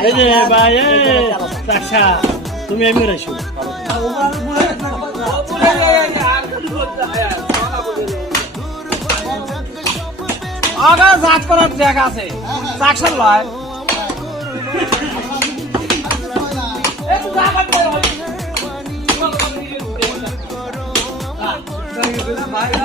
এই যে ভাই চাচা তুমি এমনি রাখছো আগা জাত করার জায়গা আছে চাকসার লয় ভাই